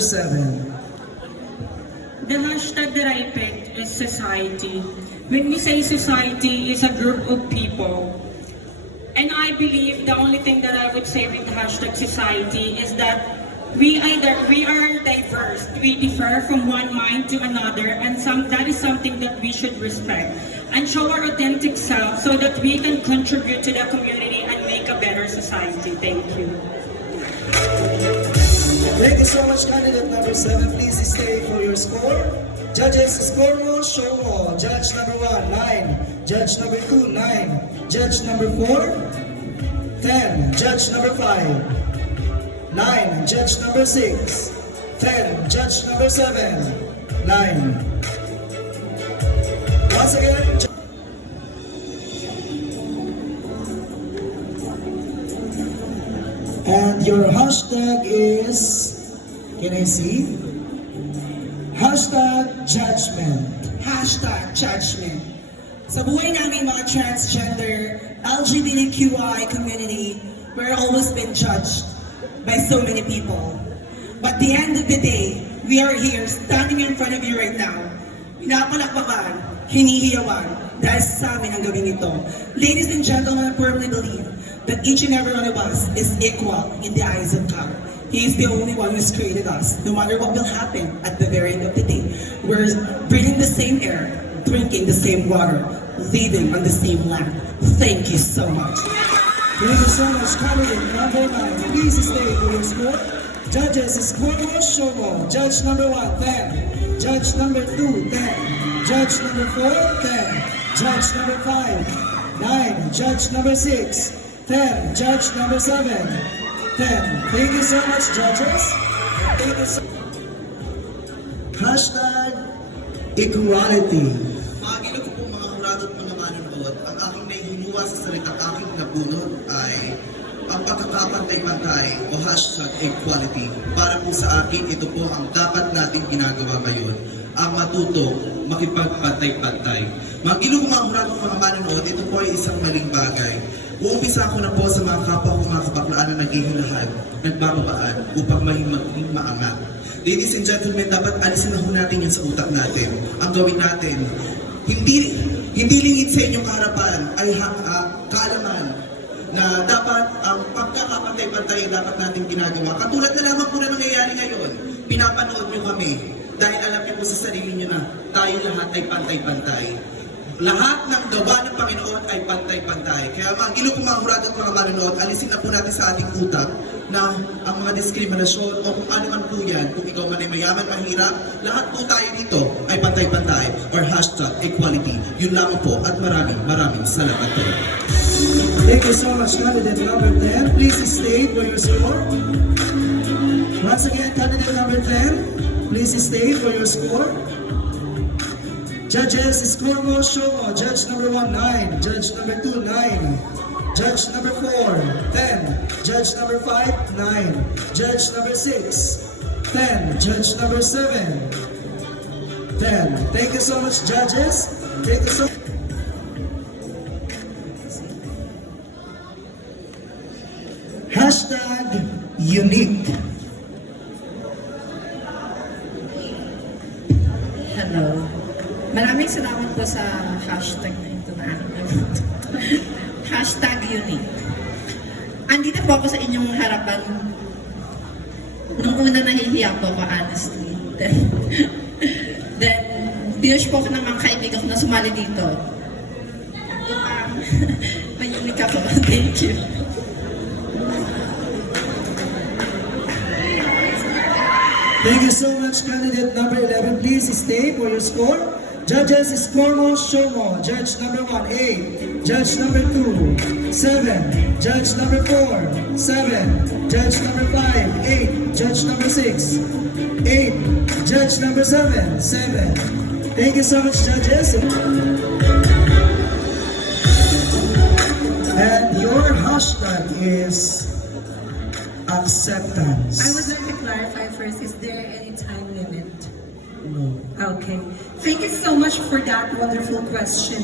7. The hashtag that I picked is society. When we say society is a group of people, and I believe the only thing that I would say with the hashtag society is that we are diverse. We differ from one mind to another, and that is something that we should respect and show our authentic self so that we can contribute to the community and make a better society. Thank you. Thank you so much, candidate number 7. Please stay for your score. Judges, score mo, show mo. Judge number 1, 9. Judge number 2, 9. Judge number 4, 10. Judge number 5, 9. Judge number 6, 10. Judge number 7, 9. Once again, and your hashtag is, can I see? Hashtag judgment. Hashtag judgment. Sa buhay namin mga transgender, LGBTQI community, we're always been judged by so many people. But at the end of the day, we are here standing in front of you right now. Pinapalakpakan, hinihiyawan, dahil sa amin ang gawin ito. Ladies and gentlemen, I firmly believe that each and every one of us is equal in the eyes of God. He is the only one who's created us. No matter what will happen at the very end of the day, we're breathing the same air, drinking the same water, living on the same land. Thank you so much. Thank you so much, candidate number 9. Please stay for your score. Judges, score mo, show mo. Judge number 1, 10. Judge number 2, 10. Judge number 4, 10. Judge number 5, 9. Judge number 6, 10. Judge number 7, 10. Thank you so much, judges. Thank you so Hashtag equality. Mga gilo ko po mga hurado at mga manunood, ang aking naihinuwa sa salitang aking nabunod ay ang pagkakapantay-pantay o hashtag equality. Para po sa akin, ito po ang dapat natin ginagawa ngayon, ang matuto makipagpantay-pantay. Mga gilo ko mga hurado at mga manunood, ito po ay isang maling bagay. Uumpisa ko na po sa mga kapwa ko mga kabaklaan na naghihilahan, nagbababaan upang maging maangat. Ladies and gentlemen, dapat alisin na ho natin yun sa utak natin. Ang gawin natin, hindi lingid sa inyong harapan ay kaalaman na dapat ang pagkakapantay-pantay dapat natin ginagawa. Katulad na lamang po na nangyayari ngayon, pinapanood nyo kami dahil alam nyo po sa sarili nyo na tayo lahat ay pantay-pantay. Lahat ng gawa ng Panginoon ay pantay-pantay. Kaya mga gilo kong mga hurado at mga manunood, alisin na po natin sa ating utak na ang mga diskriminasyon o kung ano man po yan, kung ikaw man ay mayaman, mahirap, lahat po tayo dito ay pantay-pantay or hashtag equality. Yun lamang po at maraming salamat po. Thank you so much, candidate number 10. Please stay for your score. Once again, candidate number 10, please stay for your score. Judges, score mo, show mo. Judge number 1, 9. Judge number 2, 9. Judge number 4, 10. Judge number 5, 9. Judge number 6, 10. Judge number 7, 10. Thank you so much, judges. Thank you so much. Hashtag unique. Hello. Maraming salamat po sa hashtag na ito na hashtag unique. Andito po ako sa inyong harapan. Nung una nahihiya po ako, honestly. Then pinush po ako ng mga kaibigan ko na sumali dito. May unique ako. Thank you. Thank you so much, candidate number 11. Please stay for your score. Judges, score mo, show mo. Judge number 1, 8. Judge number 2, 7. Judge number 4, 7. Judge number 5, 8. Judge number 6, 8. Judge number 7, 7. Thank you so much, judges. And your hashtag is acceptance. I would like to clarify first, is there any time limit? No. Okay. Thank you so much for that wonderful question.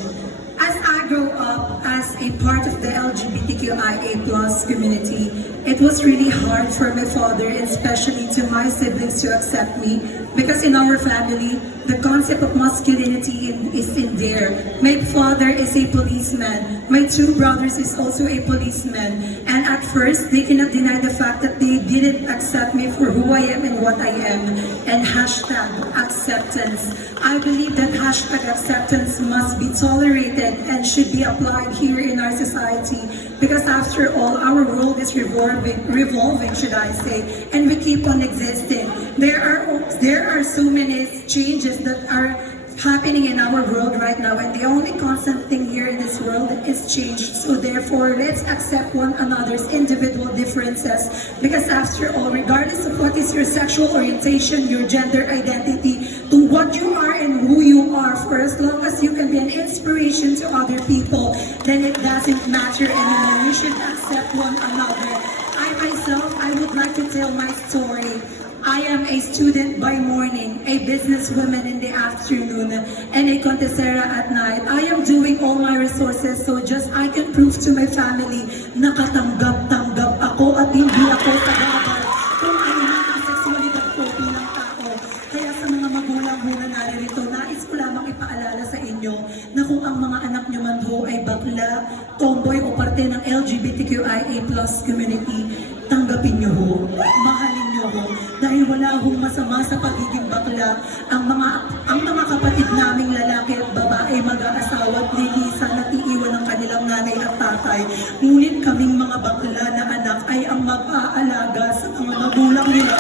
As I grow up as a part of the LGBTQIA plus community, it was really hard for my father and especially to my siblings to accept me because in our family, the concept of masculinity is in there. My father is a policeman. My two brothers is also a policeman. And at first, they cannot deny the fact that they didn't accept me for who I am and what I am. And hashtag acceptance. I believe that hashtag acceptance must be tolerated and should be applied here in our society because after all, our world is revolving, should I say, and we keep on existing. There are so many changes that are happening in our world right now, and the only constant thing here in this world is change. So therefore, let's accept one another's individual differences because after all, regardless of what is your sexual orientation, your gender identity, to what you are and who you are, for as long as you can be an inspiration to other people, then it doesn't matter anymore. We should accept one another. I myself, I would like to tell my story. I am a student by morning, a businesswoman in the afternoon, and a contesera at night. I am doing all my resources so just I can prove to my family na katanggap-tanggap ako at hindi ako tagabal kung ano man ang seksualidad ko bilang tao. Kaya sa mga magulang mo na naririto, nais ko lamang ipaalala sa inyo na kung ang mga anak nyo man ho ay bakla, tomboy o parte ng LGBTQIA plus community, tanggapin nyo ho, mahalin nyo ho, dahil wala hong masama sa pagiging bakla. Ang mga kapatid naming lalaki at babae mag-aasawa at lilisan at iiwan ng kanilang nanay at tatay. Ngunit kaming mga bakla na anak ay ang mag-aalaga sa mga magulang nila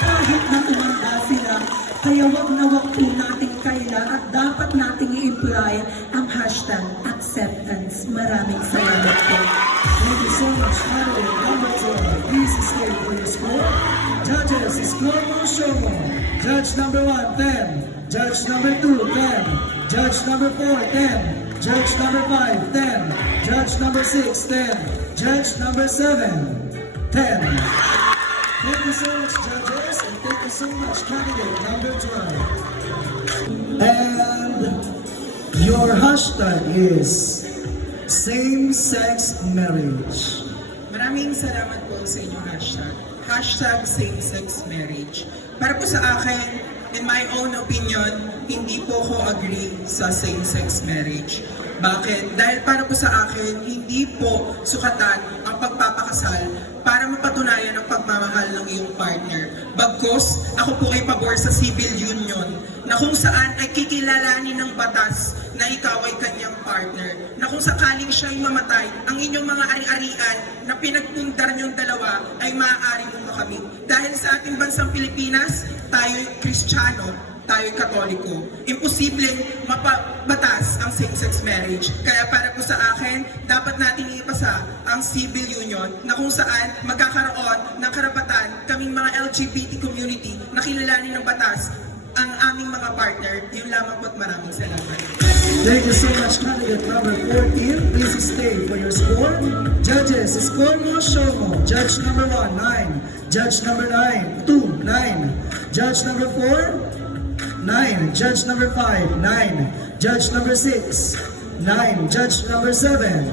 kahit na tumanda sila. Kaya wag na wag po nating kaila at dapat nating i-imply ang hashtag acceptance. Maraming salamat po. Thank you so much, Madeline. Number 2, please stay for your score. Judges, score mo, show mo. Judge number 1, 10. Judge number 2, 10. Judge number 4, 10. Judge number 5, 10. Judge number 6, 10. Judge number 7, 10. Thank you so much, judges, and thank you so much, candidate number 12. And your hashtag is same-sex marriage. Maraming salamat po sa inyong hashtag. Hashtag same-sex marriage. Para po sa akin, in my own opinion, hindi po ko agree sa same-sex marriage. Bakit? Dahil para po sa akin, hindi po sukatan ang pagpapakasal para mapatunayan ang pagmamahal ng iyong partner. Bagkus, ako po ay pabor sa civil union na kung saan ay kikilalanin ng batas na ikaw ay kanyang partner. Na kung sakaling siya'y mamatay, ang inyong mga ari-arian na pinagpundar niyong dalawa ay maaari mong makamit. Dahil sa ating bansang Pilipinas, tayo'y Kristiyano, tayo'y Katoliko. Imposibleng mapabatas ang same-sex marriage. Kaya para po sa akin, dapat natin ipasa ang civil union na kung saan magkakaroon ng karapatan kaming mga LGBT community na kilalanin ng batas ang aming mga partner. Yun lamang po at maraming salamat. Thank you so much, candidate number 14. Please stay for your score. Judges, score mo, show mo. Judge number 1, 9. Judge number 9, 2, 9. Judge number 4, 9. Judge number 5, 9. Judge number 6, 9. Judge number 7,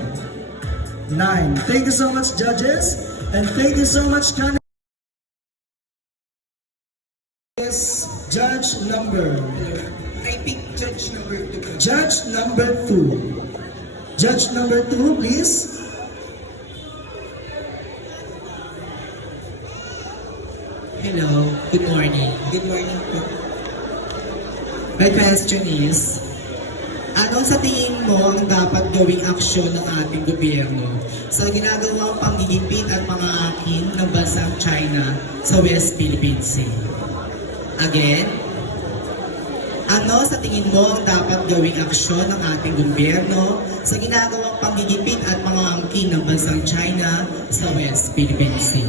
9. Thank you so much, judges. And thank you so much, candidates. Judge number. I pick judge number 2. Judge number 2. Judge number 2, please. Hello, good morning. Good morning po. My question is, ano sa tingin mo ang dapat gawing aksyon ng ating gobyerno sa ginagawang panggigipit at pang-aakin ng bansang China sa West Philippine Sea? Again, ano sa tingin mo ang dapat gawing aksyon ng ating gobyerno sa ginagawang panggigipit at pang-aangkin ng bansang China sa West Philippine Sea?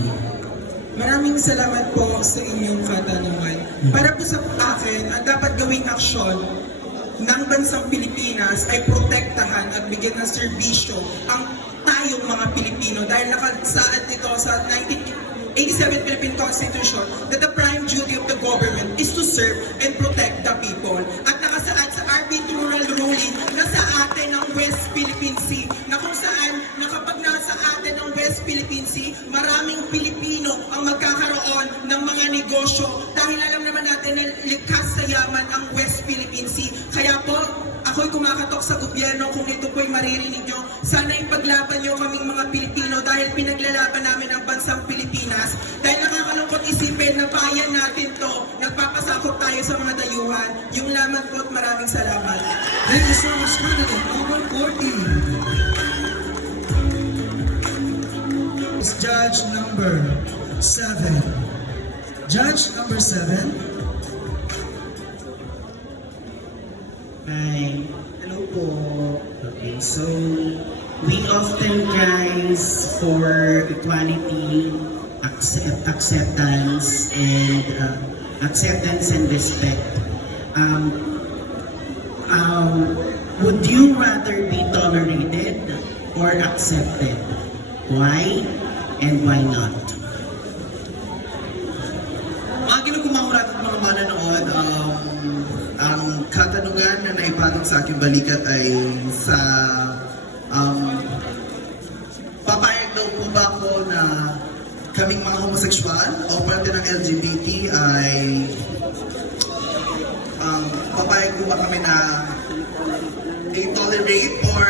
Maraming salamat po sa inyong katanungan. Para po sa akin, ang dapat gawing aksyon ng bansang Pilipinas ay protektahan at bigyan ng serbisyo ang tayong mga Pilipino dahil nakasaad nito sa 1987 Philippine Constitution that the prime duty of the government is to serve and protect the people. At nakasaad sa arbitral ruling na sa atin ng West Philippine Sea, na kung saan na kapag nasa atin ng West Philippine Sea, maraming Pilipino ang magkakaroon ng mga negosyo dahil alam naman natin na likas sa yaman ang West Philippine Sea. Kaya po, ako'y kumakatok sa gobyerno kung ito po'y maririnig nyo. Sana ipaglaban nyo kaming mga Pilipino dahil pinaglalaban namin ang bansang Pilipinas. Dahil nakakalungkot isipin na bayan natin to, nagpapasakop tayo sa mga dayuhan. Yung lamang po at maraming salamat. Thank you so much, candidate number 40. It's judge number 7. Judge number 7. Hi. Hello po. Okay, so we often cries for equality, acceptance and respect. Would you rather be tolerated or accepted? Why and why not? Mga ginukumaurat at mga mananood, ang katanungan na naipatong sa aking balikat ay sa papayag daw po ba ako na kaming mga homoseksual o parte ng LGBT ay papayag po ba kami na i-tolerate or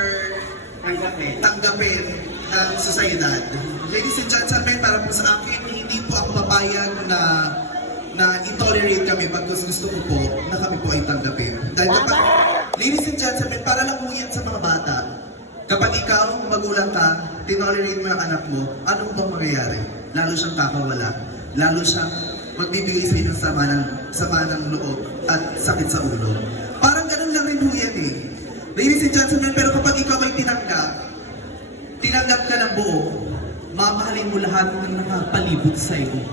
tanggapin ng sosyedad. Ladies and gentlemen, para po sa akin, hindi po ako papayag na i-tolerate kami pag gusto ko po na kami po ay tanggapin. Dahil kapag, ladies and gentlemen, para lang po yan sa mga bata. Kapag ikaw, magulang ka, tinolerate mo ang anak mo, ano bang mangyayari? Lalo siyang kakawala. Lalo siyang magbibigay sa inyo ng sama ng loob at sakit sa ulo. Parang ganun lang rin po yan eh. Ladies and gentlemen, pero kapag ikaw ay tinanggap ka ng buo, mamahalin mo lahat ng nakapalibot sa iyo.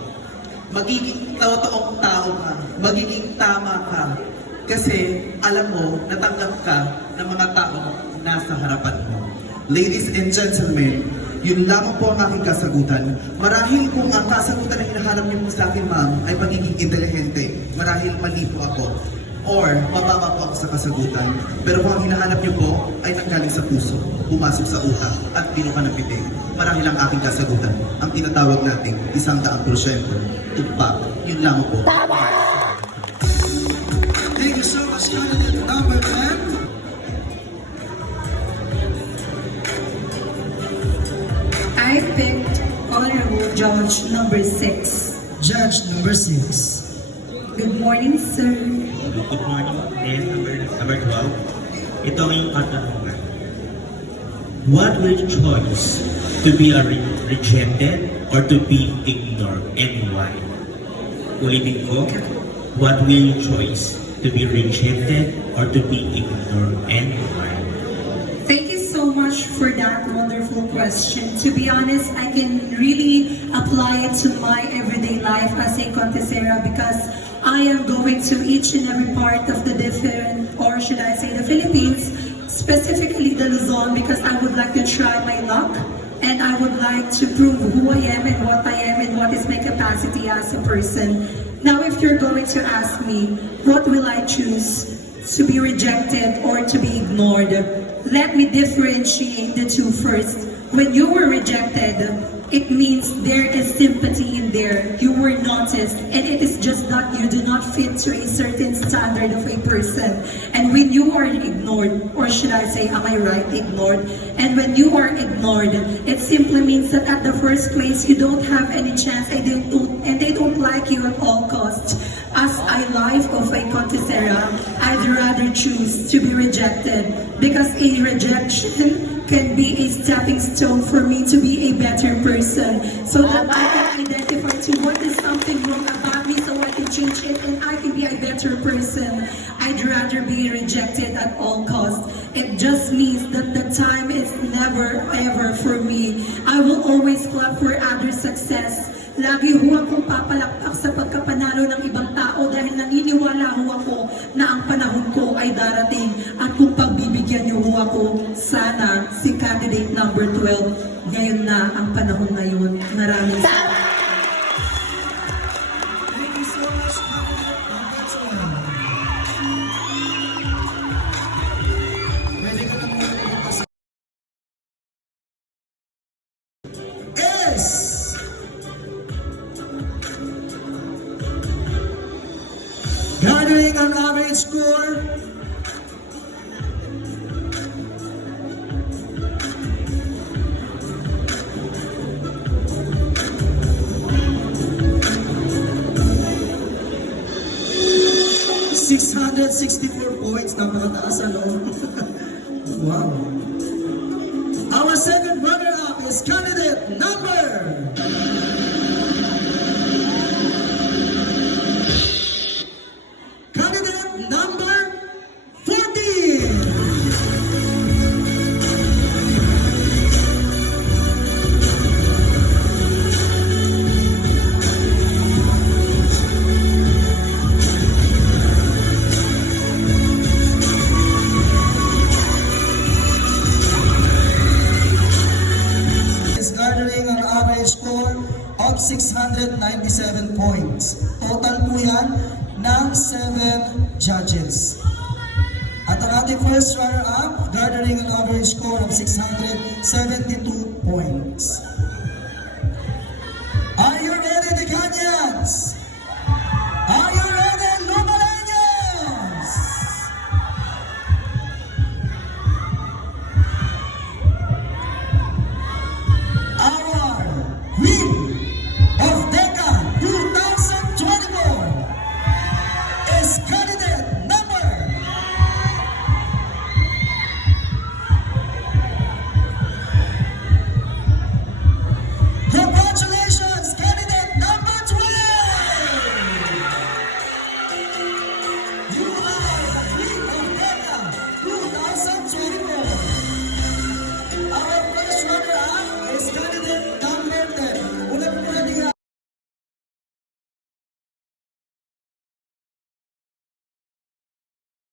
Magiging totoong tao ka, magiging tama ka, kasi alam mo, natanggap ka ng mga tao nasa harapan mo. Ladies and gentlemen, yun lamang po ang aking kasagutan. Marahil kung ang kasagutan na hinahanap niyo po sa akin, ma'am, ay pagiging inteligente, marahil mali po ako, or mababa po ako sa kasagutan. Pero kung ang hinahanap niyo po ay nanggaling sa puso, pumasok sa utak, at binuka ng pitik, marahil ang aking kasagutan, ang tinatawag nating 100%, tugpa. Yun lamang po. Thank you so much, candidate number 10. I picked Honorable Judge number 6. Judge number 6. Good morning, sir. Good morning. Then, number 12. Ito ang iyong katanungan. What will you choose? To be rejected or to be ignored? And why? Ulitin ko. What will you choose? To be rejected or to be ignored? And why? Thank you so much for that wonderful question. To be honest, I can really apply it to my everyday life as a contesera because I am going to each and every part of the different, or should I say the Philippines, specifically the Luzon, because I would like to try my luck and I would like to prove who I am and what is my capacity as a person. Now, if you're going to ask me, what will I choose? To be rejected or to be ignored? Let me differentiate the two first. When you were rejected, it means there is sympathy in there. You were noticed, and it is just that you do not fit to a certain standard of a person. And when you are ignored, or should I say, am I right, ignored? And when you are ignored, it simply means that at the first place, you don't have any chance, and they don't like you at all costs. As a life of a contesera, I'd rather choose to be rejected because a rejection can be a stepping stone for me to be a better person so that I can identify to what is something wrong about me so I can change it and I can be a better person. I'd rather be rejected at all costs. It just means that the time is never ever for me. I will always clap for other success. Lagi ho akong papalakpak sa pagkapanalo ng ibang tao dahil naniniwala ho ako na ang panahon ko ay darating at kung pagbibigyan niyo ho ako, sana si candidate number 12, ngayon na ang panahon na yun. Maraming salamat. Thank you so much, candidate number 12. Garnering an average score $664 points. Napakataas, ano? Wow. Our second runner-up is candidate number... Candidate number 14. Is garnering an average score of 697 points. Total po yan ng 7 judges. At ang ating first runner-up, garnering an average score of 672 points.